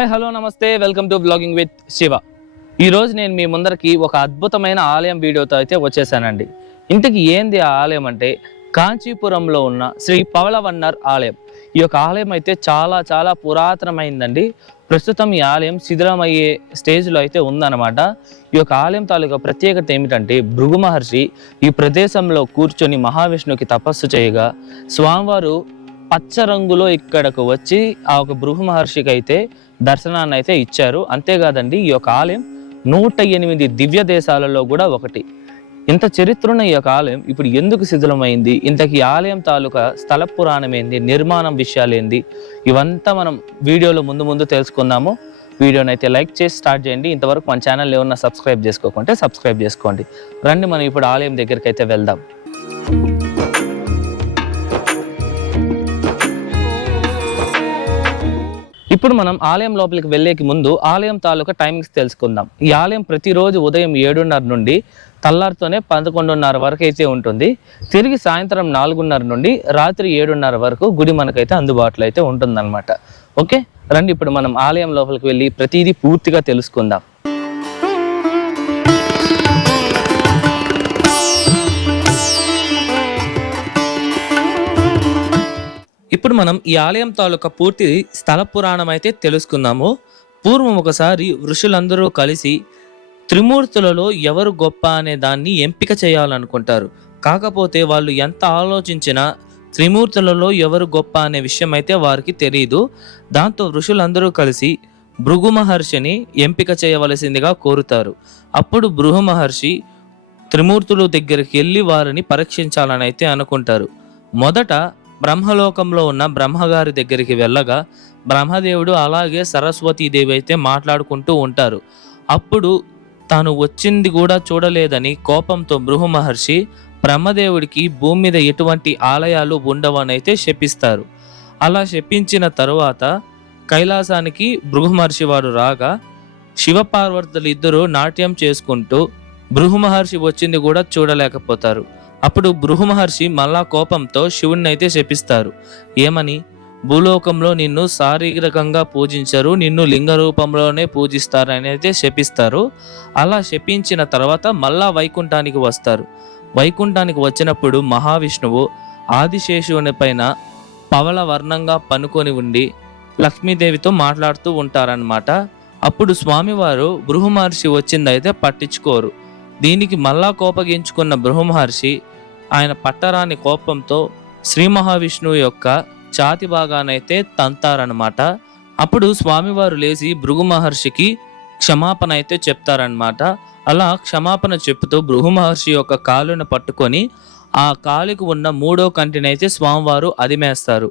Hi hello నమస్తే welcome to blogging with Shiva. ఈరోజు నేను మీ ముందరికి ఒక అద్భుతమైన ఆలయం వీడియోతో అయితే వచ్చేసానండి. ఇంతకీ ఏంది ఆ ఆలయం అంటే కాంచీపురంలో ఉన్న శ్రీ పవళవన్నర్ ఆలయం. ఈ యొక్క ఆలయం అయితే చాలా పురాతనమైందండి. ప్రస్తుతం ఈ ఆలయం శిథిలమయ్యే స్టేజ్లో అయితే ఉందన్నమాట. ఈ యొక్క ఆలయం తాలూకా ప్రత్యేకత ఏమిటంటే భృగు మహర్షి ఈ ప్రదేశంలో కూర్చొని మహావిష్ణువుకి తపస్సు చేయగా స్వామివారు పచ్చ రంగులో ఇక్కడకు వచ్చి ఆ ఒక భృగు మహర్షికి అయితే దర్శనాన్ని అయితే ఇచ్చారు. అంతేకాదండి, ఈ యొక్క ఆలయం 108 దివ్య దేశాలలో కూడా ఒకటి. ఇంత చరిత్ర ఉన్న ఈ యొక్క ఆలయం ఇప్పుడు ఎందుకు శిథిలమైంది, ఇంతకీ ఆలయం తాలూకా స్థల పురాణం ఏంది, నిర్మాణం విషయాలు ఏంది, ఇవంతా మనం వీడియోలో ముందు తెలుసుకుందాము. వీడియోని అయితే లైక్ చేసి స్టార్ట్ చేయండి. ఇంతవరకు మన ఛానల్ ఏమన్నా సబ్స్క్రైబ్ చేసుకోకుంటే సబ్స్క్రైబ్ చేసుకోండి. రండి మనం ఇప్పుడు ఆలయం దగ్గరికి అయితే వెళ్దాం. ఇప్పుడు మనం ఆలయం లోపలికి వెళ్ళేకి ముందు ఆలయం తాలూకా టైమింగ్స్ తెలుసుకుందాం. ఈ ఆలయం ప్రతిరోజు ఉదయం 7:30 నుండి తెల్లారితోనే 11:30 వరకు అయితే ఉంటుంది. తిరిగి సాయంత్రం 4:30 నుండి రాత్రి 7:30 వరకు గుడి మనకైతే అందుబాటులో అయితే ఉంటుందన్నమాట. ఓకే, రండి ఇప్పుడు మనం ఆలయం లోపలికి వెళ్ళి ప్రతిదీ పూర్తిగా తెలుసుకుందాం. ఇప్పుడు మనం ఈ ఆలయం తాలూకా పూర్తి స్థల పురాణం అయితే తెలుసుకుందాము. పూర్వం ఒకసారి ఋషులందరూ కలిసి త్రిమూర్తులలో ఎవరు గొప్ప అనే దాన్ని ఎంపిక చేయాలనుకుంటారు. కాకపోతే వాళ్ళు ఎంత ఆలోచించినా త్రిమూర్తులలో ఎవరు గొప్ప అనే విషయం అయితే వారికి తెలియదు. దాంతో ఋషులందరూ కలిసి భృగు మహర్షిని ఎంపిక చేయవలసిందిగా కోరుతారు. అప్పుడు భృగు మహర్షి త్రిమూర్తుల దగ్గరికి వెళ్ళి వారిని పరీక్షించాలని అయితే అనుకుంటారు. మొదట బ్రహ్మలోకంలో ఉన్న బ్రహ్మగారి దగ్గరికి వెళ్ళగా బ్రహ్మదేవుడు అలాగే సరస్వతీదేవి అయితే మాట్లాడుకుంటూ ఉంటారు. అప్పుడు తాను వచ్చింది కూడా చూడలేదని కోపంతో భృగు మహర్షి బ్రహ్మదేవుడికి భూమి మీద ఎటువంటి ఆలయాలు ఉండవనైతే శపిస్తారు. అలా శపించిన తరువాత కైలాసానికి భృగు మహర్షి వారు రాగా శివపార్వతులు ఇద్దరు నాట్యం చేసుకుంటూ భృగు మహర్షి వచ్చింది కూడా చూడలేకపోతారు. అప్పుడు భృగు మహర్షి మళ్ళా కోపంతో శివుణ్ణి అయితే శపిస్తారు. ఏమని? భూలోకంలో నిన్ను శారీరకంగా పూజించరు, నిన్ను లింగ రూపంలోనే పూజిస్తారని అయితే శపిస్తారు. అలా శపించిన తర్వాత మళ్ళా వైకుంఠానికి వస్తారు. వైకుంఠానికి వచ్చినప్పుడు మహావిష్ణువు ఆదిశేషుని పైన పవళ వర్ణంగా పనుకొని ఉండి లక్ష్మీదేవితో మాట్లాడుతూ ఉంటారన్నమాట. అప్పుడు స్వామివారు భృగు మహర్షి వచ్చిందైతే పట్టించుకోరు. దీనికి మళ్ళా కోపగించుకున్న భృగు మహర్షి ఆయన పట్టరాని కోపంతో శ్రీ మహావిష్ణువు యొక్క ఛాతి భాగానైతే తంతారనమాట. అప్పుడు స్వామివారు లేచి భృగు మహర్షికి క్షమాపణ అయితే చెప్తారనమాట. అలా క్షమాపణ చెప్తూ భృగు మహర్షి యొక్క కాలును పట్టుకొని ఆ కాలుకు ఉన్న 3వ కంటినైతే స్వామివారు అదిమేస్తారు.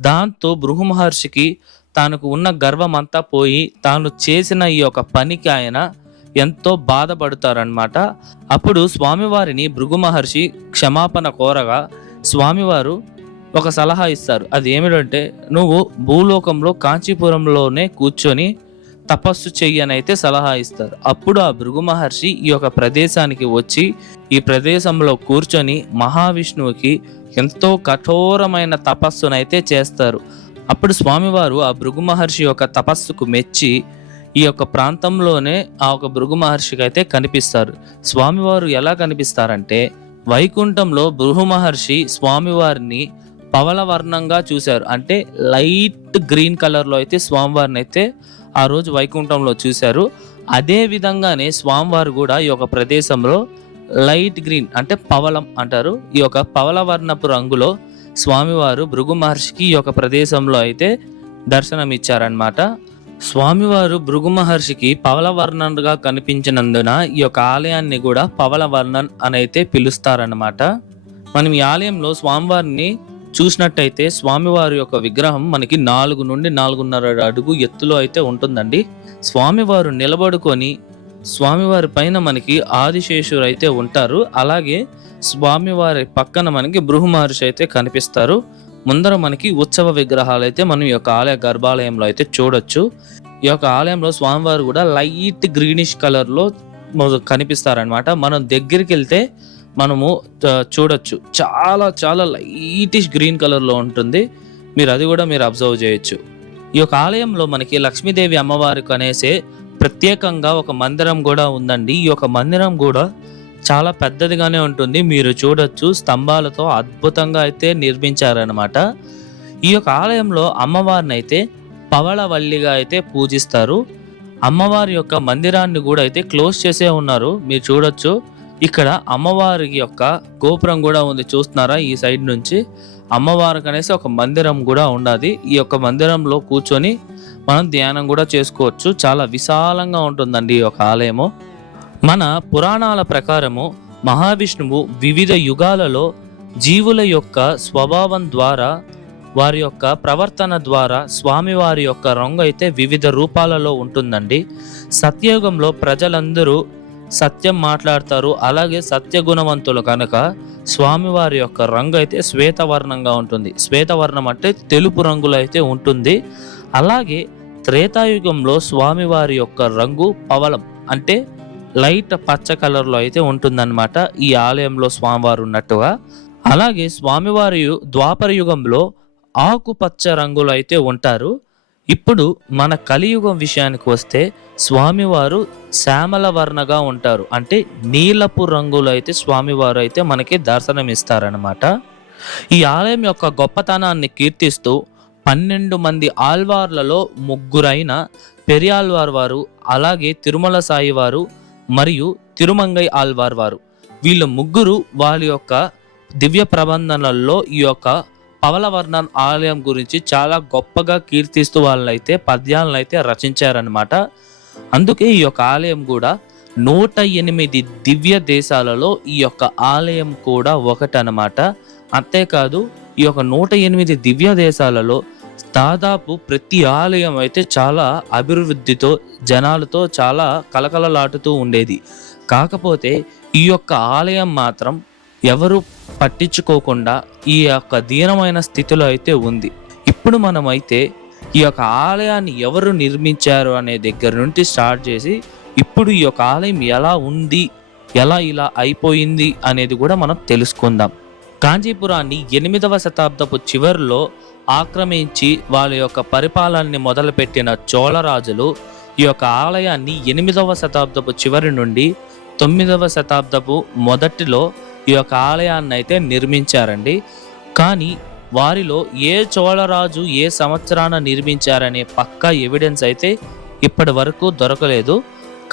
దాంతో భృగు మహర్షికి తనకు ఉన్న గర్వమంతా పోయి తాను చేసిన ఈ యొక్క పనికి ఆయన ఎంతో బాధపడతారనమాట. అప్పుడు స్వామివారిని భృగు మహర్షి క్షమాపణ కోరగా స్వామివారు ఒక సలహా ఇస్తారు. అది ఏమిటంటే, నువ్వు భూలోకంలో కాంచీపురంలోనే కూర్చొని తపస్సు చెయ్యనైతే సలహా ఇస్తారు. అప్పుడు ఆ భృగు మహర్షి ఈ యొక్క ప్రదేశానికి వచ్చి ఈ ప్రదేశంలో కూర్చొని మహావిష్ణువుకి ఎంతో కఠోరమైన తపస్సునైతే చేస్తారు. అప్పుడు స్వామివారు ఆ భృగు మహర్షి యొక్క తపస్సుకు మెచ్చి ఈ యొక్క ప్రాంతంలోనే ఆ ఒక భృగు మహర్షికి అయితే కనిపిస్తారు. స్వామివారు ఎలా కనిపిస్తారంటే, వైకుంఠంలో భృగు మహర్షి స్వామివారిని పవళ వర్ణంగా చూశారు. అంటే లైట్ గ్రీన్ కలర్లో అయితే స్వామివారిని అయితే ఆ రోజు వైకుంఠంలో చూశారు. అదే విధంగానే స్వామివారు కూడా ఈ యొక్క ప్రదేశంలో లైట్ గ్రీన్ అంటే పవళం అంటారు. ఈ యొక్క పవళ వర్ణపు రంగులో స్వామివారు భృగు మహర్షికి ఈ యొక్క ప్రదేశంలో అయితే దర్శనం ఇచ్చారనమాట. స్వామివారు భృగు మహర్షికి పవళవర్ణన్గా కనిపించినందున ఈ యొక్క ఆలయాన్ని కూడా పవళవర్ణన్ అని అయితే పిలుస్తారనమాట. మనం ఈ ఆలయంలో స్వామివారిని చూసినట్టయితే స్వామివారి యొక్క విగ్రహం మనకి 4 నుండి 4.5 అడుగు ఎత్తులో అయితే ఉంటుందండి. స్వామివారు నిలబడుకొని స్వామివారి పైన మనకి ఆదిశేషుడు అయితే ఉంటారు. అలాగే స్వామివారి పక్కన మనకి భృగు మహర్షి అయితే కనిపిస్తారు. ముందర మనకి ఉత్సవ విగ్రహాలు అయితే మనం ఈ యొక్క ఆలయ గర్భాలయంలో అయితే చూడొచ్చు. ఈ యొక్క ఆలయంలో స్వామివారు కూడా లైట్ గ్రీనిష్ కలర్లో కనిపిస్తారనమాట. మనం దగ్గరికి వెళ్తే మనము చూడొచ్చు, చాలా లైటిష్ గ్రీన్ కలర్లో ఉంటుంది. మీరు అది కూడా అబ్జర్వ్ చేయొచ్చు. ఈ యొక్క ఆలయంలో మనకి లక్ష్మీదేవి అమ్మవారికి అనేసే ప్రత్యేకంగా ఒక మందిరం కూడా ఉందండి. ఈ యొక్క మందిరం కూడా చాలా పెద్దదిగానే ఉంటుంది. మీరు చూడొచ్చు, స్తంభాలతో అద్భుతంగా అయితే నిర్మించారనమాట. ఈ యొక్క ఆలయంలో అమ్మవారిని అయితే పవళవల్లిగా అయితే పూజిస్తారు. అమ్మవారి యొక్క మందిరాన్ని కూడా అయితే క్లోజ్ చేసే ఉన్నారు. మీరు చూడొచ్చు, ఇక్కడ అమ్మవారి యొక్క గోపురం కూడా ఉంది, చూస్తున్నారా? ఈ సైడ్ నుంచి అమ్మవారికి అనేసి ఒక మందిరం కూడా ఉన్నది. ఈ యొక్క మందిరంలో కూర్చొని మనం ధ్యానం కూడా చేసుకోవచ్చు. చాలా విశాలంగా ఉంటుందండి ఈ యొక్క ఆలయము. మన పురాణాల ప్రకారము మహావిష్ణువు వివిధ యుగాలలో జీవుల యొక్క స్వభావం ద్వారా, వారి యొక్క ప్రవర్తన ద్వారా స్వామివారి యొక్క రంగు అయితే వివిధ రూపాలలో ఉంటుందండి. సత్యయుగంలో ప్రజలందరూ సత్యం మాట్లాడతారు. అలాగే సత్యగుణవంతులు కనుక స్వామివారి యొక్క రంగు అయితే శ్వేతవర్ణంగా ఉంటుంది. శ్వేతవర్ణం అంటే తెలుపు రంగులో అయితే ఉంటుంది. అలాగే త్రేతాయుగంలో స్వామివారి యొక్క రంగు పవళం అంటే లైట్ పచ్చ కలర్లో అయితే ఉంటుందన్నమాట, ఈ ఆలయంలో స్వామివారు ఉన్నట్టుగా. అలాగే స్వామివారి ద్వాపర యుగంలో ఆకుపచ్చ రంగులో అయితే ఉంటారు. ఇప్పుడు మన కలియుగం విషయానికి వస్తే స్వామివారు శ్యామల వర్ణగా ఉంటారు. అంటే నీలపు రంగులో అయితే స్వామివారు అయితే మనకి దర్శనమిస్తారనమాట. ఈ ఆలయం యొక్క గొప్పతనాన్ని కీర్తిస్తూ 12 మంది ఆల్వార్లలో ముగ్గురైన పెరియాల్వార్ వారు, అలాగే తిరుమల సాయి వారు మరియు తిరుమంగై ఆల్వార్ వారు, వీళ్ళు ముగ్గురు వాళ్ళ యొక్క దివ్య ప్రబంధనల్లో ఈ యొక్క పవళవర్ణ ఆలయం గురించి చాలా గొప్పగా కీర్తిస్తూ వాళ్ళైతే పద్యాలను అయితే రచించారనమాట. అందుకే ఈ యొక్క ఆలయం కూడా 108 దివ్య దేశాలలో ఈ యొక్క ఆలయం కూడా ఒకటనమాట. అంతేకాదు, ఈ యొక్క 108 దివ్య దేశాలలో దాదాపు ప్రతి ఆలయం అయితే చాలా అభివృద్ధితో, జనాలతో చాలా కలకలలాడుతూ ఉండేది. కాకపోతే ఈ యొక్క ఆలయం మాత్రం ఎవరు పట్టించుకోకుండా ఈ యొక్క దీనమైన స్థితిలో అయితే ఉంది. ఇప్పుడు మనమైతే ఈ యొక్క ఆలయాన్ని ఎవరు నిర్మించారు అనే దగ్గర నుండి స్టార్ట్ చేసి ఇప్పుడు ఈ యొక్క ఆలయం ఎలా ఉంది, ఎలా ఇలా అయిపోయింది అనేది కూడా మనం తెలుసుకుందాం. కాంచీపురాన్ని 8వ శతాబ్దపు చివరిలో ఆక్రమించి వాళ్ళ యొక్క పరిపాలనని మొదలుపెట్టిన చోళరాజులు ఈ యొక్క ఆలయాన్ని 8వ శతాబ్దపు చివరి నుండి 9వ శతాబ్దపు మొదటిలో ఈ యొక్క ఆలయాన్ని అయితే నిర్మించారండి. కానీ వారిలో ఏ చోళరాజు ఏ సంవత్సరాన నిర్మించారనే పక్కా ఎవిడెన్స్ అయితే ఇప్పటి వరకు దొరకలేదు.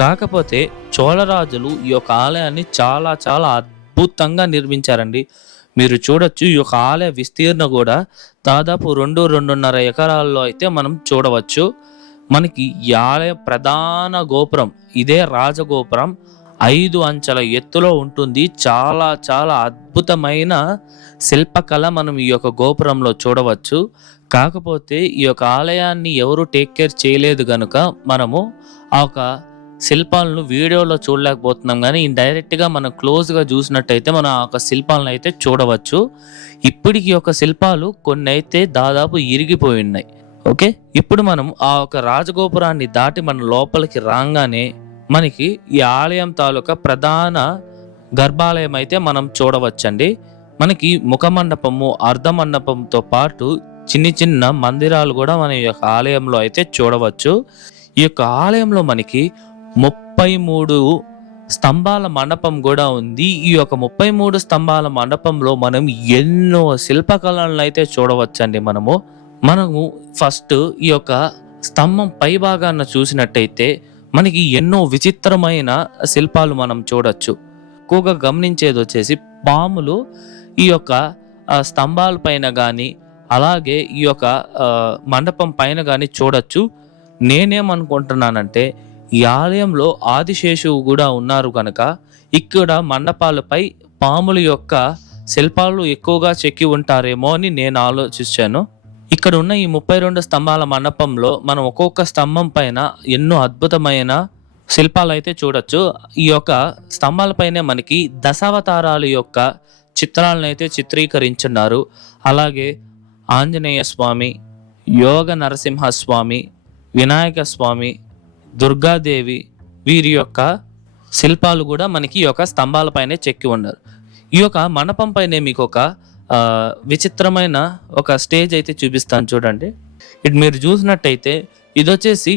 కాకపోతే చోళరాజులు ఈ యొక్క ఆలయాన్ని చాలా చాలా అద్భుతంగా నిర్మించారండి. మీరు చూడొచ్చు, ఈ యొక్క ఆలయ విస్తీర్ణ కూడా దాదాపు 2-2.5 ఎకరాల్లో అయితే మనం చూడవచ్చు. మనకి ఈ ఆలయ ప్రధాన గోపురం ఇదే రాజగోపురం 5 అంచెల ఎత్తులో ఉంటుంది. చాలా చాలా అద్భుతమైన శిల్పకళ మనం ఈ యొక్క గోపురంలో చూడవచ్చు. కాకపోతే ఈ యొక్క ఆలయాన్ని ఎవరు టేక్ కేర్ చేయలేదు కనుక మనము ఆ యొక్క శిల్పాలను వీడియోలో చూడలేకపోతున్నాం. కానీ ఇండైరెక్ట్గా మనం క్లోజ్గా చూసినట్టయితే మనం ఆ యొక్క శిల్పాలను అయితే చూడవచ్చు. ఇప్పటికి యొక్క శిల్పాలు కొన్ని అయితే దాదాపు ఇరిగిపోయి ఉన్నాయి. ఓకే, ఇప్పుడు మనం ఆ యొక్క రాజగోపురాన్ని దాటి మన లోపలికి రాగానే మనకి ఈ ఆలయం తాలూకా ప్రధాన గర్భాలయం అయితే మనం చూడవచ్చండి. మనకి ముఖమండపము, అర్ధమండపంతో పాటు చిన్న చిన్న మందిరాలు కూడా మన ఈ యొక్క ఆలయంలో అయితే చూడవచ్చు. ఈ యొక్క ఆలయంలో మనకి 33 స్తంభాల మండపం కూడా ఉంది. ఈ యొక్క 33 స్తంభాల మండపంలో మనం ఎన్నో శిల్పకళలను అయితే చూడవచ్చండి. మనము ఫస్ట్ ఈ యొక్క స్తంభం పై భాగాన్ని చూసినట్టయితే మనకి ఎన్నో విచిత్రమైన శిల్పాలు మనం చూడొచ్చు. ఎక్కువగా గమనించేది వచ్చేసి పాములు ఈ యొక్క స్తంభాల పైన కానీ అలాగే ఈ యొక్క మండపం పైన కానీ చూడొచ్చు. నేనేమనుకుంటున్నానంటే ఈ ఆలయంలో ఆదిశేషువు కూడా ఉన్నారు కనుక ఇక్కడ మండపాలపై పాముల యొక్క శిల్పాలు ఎక్కువగా చెక్కి ఉంటారేమో అని నేను ఆలోచించాను. ఇక్కడ ఉన్న ఈ 32 స్తంభాల మండపంలో మనం ఒక్కొక్క స్తంభం పైన ఎన్నో అద్భుతమైన శిల్పాలు అయితే చూడొచ్చు. ఈ యొక్క స్తంభాలపైనే మనకి దశావతారాల యొక్క చిత్రాలను అయితే చిత్రీకరించున్నారు. అలాగే ఆంజనేయ స్వామి, యోగ నరసింహస్వామి, వినాయక స్వామి, దుర్గాదేవి, వీరి యొక్క శిల్పాలు కూడా మనకి ఈ యొక్క స్తంభాలపైనే చెక్కి ఉన్నారు. ఈ యొక్క మండపం పైనే మీకు ఒక విచిత్రమైన ఒక స్టేజ్ అయితే చూపిస్తాను చూడండి. ఇటు మీరు చూసినట్టయితే ఇదొచ్చేసి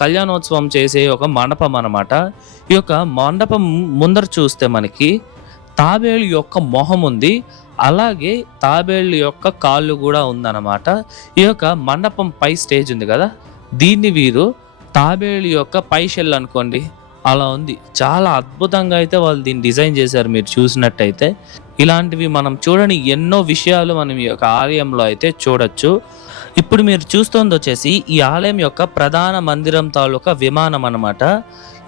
కళ్యాణోత్సవం చేసే ఒక మండపం అనమాట. ఈ యొక్క మండపం ముందర చూస్తే మనకి తాబేలు యొక్క మొహం ఉంది, అలాగే తాబేలు యొక్క కాళ్ళు కూడా ఉందన్నమాట. ఈ యొక్క మండపం పై స్టేజ్ ఉంది కదా, దీన్ని వీరు తాబేలు యొక్క పై షెల్ అనుకోండి అలా ఉంది. చాలా అద్భుతంగా అయితే వాళ్ళు దీన్ని డిజైన్ చేశారు. మీరు చూసినట్టయితే ఇలాంటివి మనం చూడని ఎన్నో విషయాలు మనం ఈ యొక్క ఆలయంలో అయితే చూడొచ్చు. ఇప్పుడు మీరు చూస్తుంది వచ్చేసి ఈ ఆలయం యొక్క ప్రధాన మందిరం తాలూకా విమానం అన్నమాట.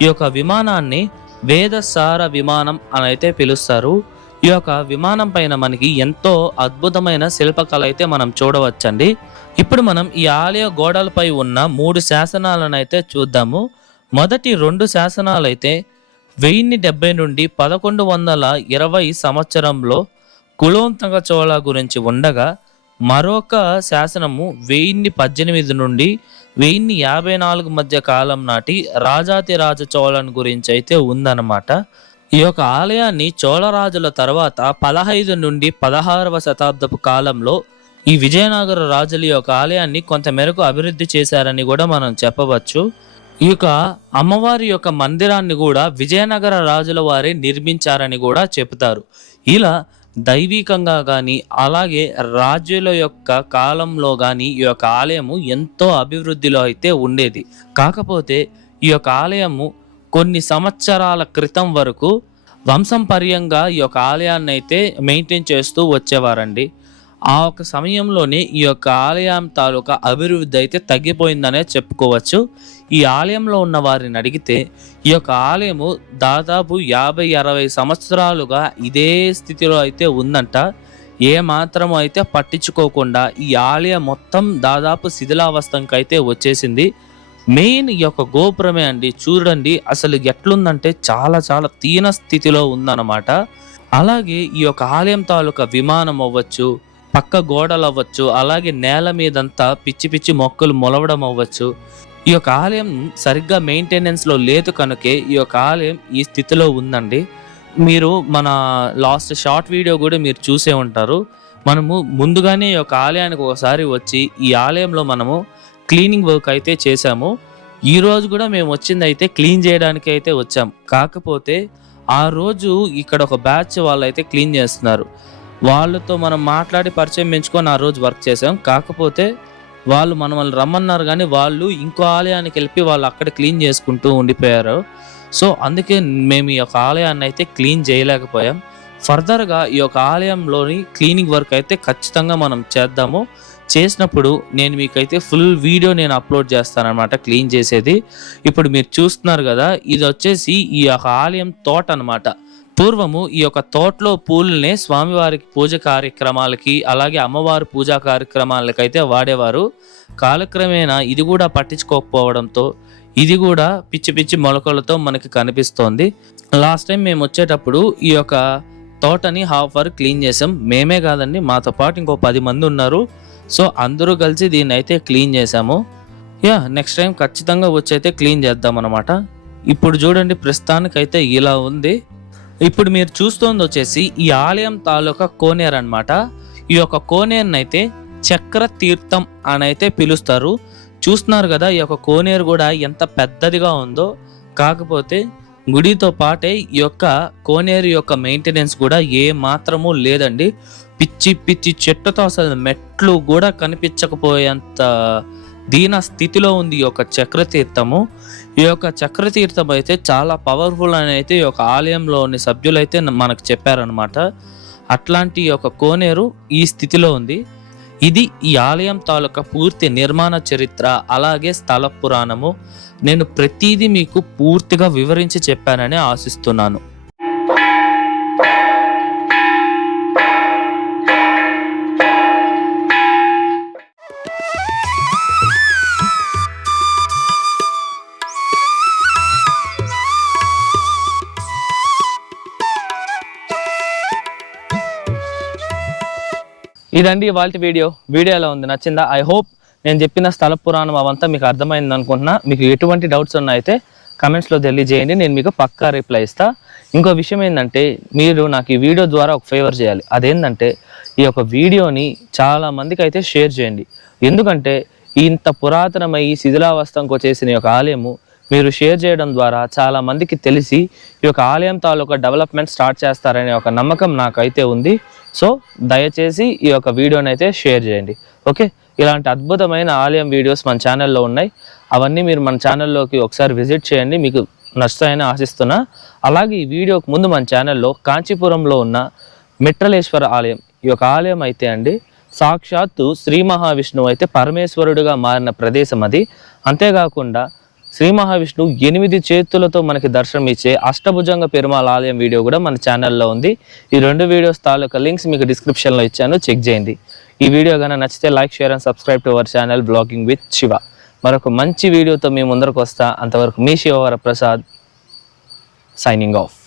ఈ యొక్క విమానాన్ని వేదసార విమానం అని అయితే పిలుస్తారు. ఈ యొక్క విమానం పైన మనకి ఎంతో అద్భుతమైన శిల్పకళ అయితే మనం చూడవచ్చండి. ఇప్పుడు మనం ఈ ఆలయ గోడలపై ఉన్న 3 శాసనాలను అయితే చూద్దాము. మొదటి 2 శాసనాలు అయితే 1070 నుండి 1120 సంవత్సరంలో కులోత్తుంగ చోళ గురించి ఉండగా, మరొక శాసనము 1018 నుండి 1054 మధ్య కాలం నాటి రాజాతిరాజ చోళన్ గురించి అయితే ఉందన్నమాట. ఈ యొక్క ఆలయాన్ని చోళరాజుల తర్వాత 15 నుండి 16వ శతాబ్దపు కాలంలో ఈ విజయనగర రాజుల యొక్క ఆలయాన్ని కొంతమేరకు అభివృద్ధి చేశారని కూడా మనం చెప్పవచ్చు. ఈ యొక్క అమ్మవారి యొక్క మందిరాన్ని కూడా విజయనగర రాజుల వారే నిర్మించారని కూడా చెబుతారు. ఇలా దైవికంగా కానీ అలాగే రాజుల యొక్క కాలంలో కానీ ఈ యొక్క ఆలయము ఎంతో అభివృద్ధిలో అయితే ఉండేది. కాకపోతే ఈ యొక్క ఆలయము కొన్ని సంవత్సరాల క్రితం వరకు వంశంపర్యంగా ఈ యొక్క ఆలయాన్ని అయితే మెయింటైన్ చేస్తూ వచ్చేవారండి. ఆ ఒక సమయంలోనే ఈ యొక్క ఆలయం తాలూకా అభివృద్ధి అయితే తగ్గిపోయిందనే చెప్పుకోవచ్చు. ఈ ఆలయంలో ఉన్న వారిని అడిగితే ఈ యొక్క ఆలయము దాదాపు 50-60 సంవత్సరాలుగా ఇదే స్థితిలో అయితే ఉందంట. ఏ మాత్రం అయితే పట్టించుకోకుండా ఈ ఆలయం మొత్తం దాదాపు శిథిలావస్థకి అయితే వచ్చేసింది. మెయిన్ ఈ యొక్క గోపురమే అండి, చూడండి అసలు ఎట్లుందంటే చాలా చాలా దీన స్థితిలో ఉందన్నమాట. అలాగే ఈ యొక్క ఆలయం తాలూకా విమానం అవ్వచ్చు, పక్క గోడలు అవ్వచ్చు, అలాగే నేల మీదంతా పిచ్చి పిచ్చి మొక్కలు మొలవడం అవ్వచ్చు. ఈ యొక్క ఆలయం సరిగ్గా మెయింటెనెన్స్లో లేదు కనుకే ఈ యొక్క ఆలయం ఈ స్థితిలో ఉందండి. మీరు మన లాస్ట్ షార్ట్ వీడియో కూడా మీరు చూసే ఉంటారు. మనము ముందుగానే ఈ యొక్క ఆలయానికి ఒకసారి వచ్చి ఈ ఆలయంలో మనము క్లీనింగ్ వర్క్ అయితే చేశాము. ఈ రోజు కూడా మేము వచ్చింది అయితే క్లీన్ చేయడానికి అయితే వచ్చాం. కాకపోతే ఆ రోజు ఇక్కడ ఒక బ్యాచ్ వాళ్ళు అయితే క్లీన్ చేస్తున్నారు. వాళ్ళతో మనం మాట్లాడి పరిచయం పెంచుకొని ఆ రోజు వర్క్ చేసాం. కాకపోతే వాళ్ళు మనల్ని రమ్మన్నారు కానీ వాళ్ళు ఇంకో ఆలయానికి వెళ్ళి వాళ్ళు అక్కడ క్లీన్ చేసుకుంటూ ఉండిపోయారు. సో అందుకే మేము ఈ యొక్క ఆలయాన్ని అయితే క్లీన్ చేయలేకపోయాం. ఫర్దర్గా ఈ యొక్క ఆలయంలోని క్లీనింగ్ వర్క్ అయితే ఖచ్చితంగా మనం చేద్దాము. చేసినప్పుడు నేను మీకైతే ఫుల్ వీడియో నేను అప్లోడ్ చేస్తానన్నమాట క్లీన్ చేసేది. ఇప్పుడు మీరు చూస్తున్నారు కదా, ఇది వచ్చేసి ఈ యొక్క ఆలయం తోట అనమాట. పూర్వము ఈ యొక్క తోటలో పూలనే స్వామివారికి పూజ కార్యక్రమాలకి అలాగే అమ్మవారి పూజా కార్యక్రమాలకి అయితే వాడేవారు. కాలక్రమేణా ఇది కూడా పట్టించుకోకపోవడంతో ఇది కూడా పిచ్చి పిచ్చి మొలకలతో మనకి కనిపిస్తోంది. లాస్ట్ టైం మేము వచ్చేటప్పుడు ఈ యొక్క తోటని హాఫ్ అవర్ క్లీన్ చేసాం. మేమే కాదండి, మాతో పాటు ఇంకో 10 మంది ఉన్నారు. సో అందరూ కలిసి దీన్ని అయితే క్లీన్ చేసాము. నెక్స్ట్ టైం ఖచ్చితంగా వచ్చి అయితే క్లీన్ చేద్దాం అనమాట. ఇప్పుడు చూడండి ప్రస్తుతానికైతే ఇలా ఉంది. ఇప్పుడు మీరు చూస్తోంది వచ్చేసి ఈ ఆలయం తాలూకా కోనేరు అనమాట. ఈ యొక్క కోనేరుని అయితే చక్ర తీర్థం అని అయితే పిలుస్తారు. చూస్తున్నారు కదా ఈ యొక్క కోనేరు కూడా ఎంత పెద్దదిగా ఉందో. కాకపోతే గుడితో పాటే ఈ యొక్క కోనేరు యొక్క మెయింటెనెన్స్ కూడా ఏ మాత్రము లేదండి. పిచ్చి పిచ్చి చెట్టుతో అసలు మెట్లు కూడా కనిపించకపోయేంత దీన స్థితిలో ఉంది ఈ యొక్క చక్రతీర్థము. ఈ యొక్క చక్రతీర్థం అయితే చాలా పవర్ఫుల్ అని అయితే ఈ యొక్క ఆలయంలోని సభ్యులు అయితే మనకు చెప్పారనమాట. అట్లాంటి యొక్క కోనేరు ఈ స్థితిలో ఉంది. ఇది ఈ ఆలయం తాలూకా పూర్తి నిర్మాణ చరిత్ర అలాగే స్థల పురాణము. నేను ప్రతిదీ మీకు పూర్తిగా వివరించి చెప్పానని ఆశిస్తున్నాను. ఇదండి ఇవాల్టి వీడియో ఎలా ఉంది, నచ్చిందా? ఐ హోప్ నేను చెప్పిన స్థల పురాణం అవంతా మీకు అర్థమైంది అనుకుంటున్నా. మీకు ఎటువంటి డౌట్స్ ఉన్నా అయితే కమెంట్స్లో తెలియజేయండి, నేను మీకు పక్కా రిప్లై ఇస్తా. ఇంకో విషయం ఏంటంటే, మీరు నాకు ఈ వీడియో ద్వారా ఒక ఫేవర్ చేయాలి. అదేంటంటే ఈ యొక్క వీడియోని చాలా మందికి అయితే షేర్ చేయండి. ఎందుకంటే ఇంత పురాతనమై శిథిలావస్థకు వచ్చేసిన ఈ యొక్క ఆలయము మీరు షేర్ చేయడం ద్వారా చాలా మందికి తెలిసి ఈ యొక్క ఆలయం తాలూకా డెవలప్మెంట్ స్టార్ట్ చేస్తారనే ఒక నమ్మకం నాకైతే ఉంది. సో దయచేసి ఈ యొక్క వీడియోని అయితే షేర్ చేయండి. ఓకే, ఇలాంటి అద్భుతమైన ఆలయం వీడియోస్ మన ఛానల్లో ఉన్నాయి. అవన్నీ మీరు మన ఛానల్లోకి ఒకసారి విజిట్ చేయండి, మీకు నచ్చుతాయని ఆశిస్తున్నా. అలాగే ఈ వీడియోకి ముందు మన ఛానల్లో కాంచీపురంలో ఉన్న మిట్రలేశ్వర ఆలయం, ఈ యొక్క ఆలయం అయితే అండి సాక్షాత్తు శ్రీ మహావిష్ణువు అయితే పరమేశ్వరుడుగా మారిన ప్రదేశం అది. అంతేకాకుండా శ్రీ మహావిష్ణువు 8 చేతులతో మనకి దర్శనం ఇచ్చే అష్టభుజంగ పెరుమాళ్ ఆలయం వీడియో కూడా మన ఛానల్లో ఉంది. ఈ 2 వీడియోస్ తాలూకా లింక్స్ మీకు డిస్క్రిప్షన్లో ఇచ్చాను, చెక్ చేయండి. ఈ వీడియో కనుక నచ్చితే like, share and subscribe to our channel blogging with Shiva. మరొక మంచి వీడియోతో మీ ముందరకు వస్తా. అంతవరకు మీ శివవర ప్రసాద్ సైనింగ్ ఆఫ్.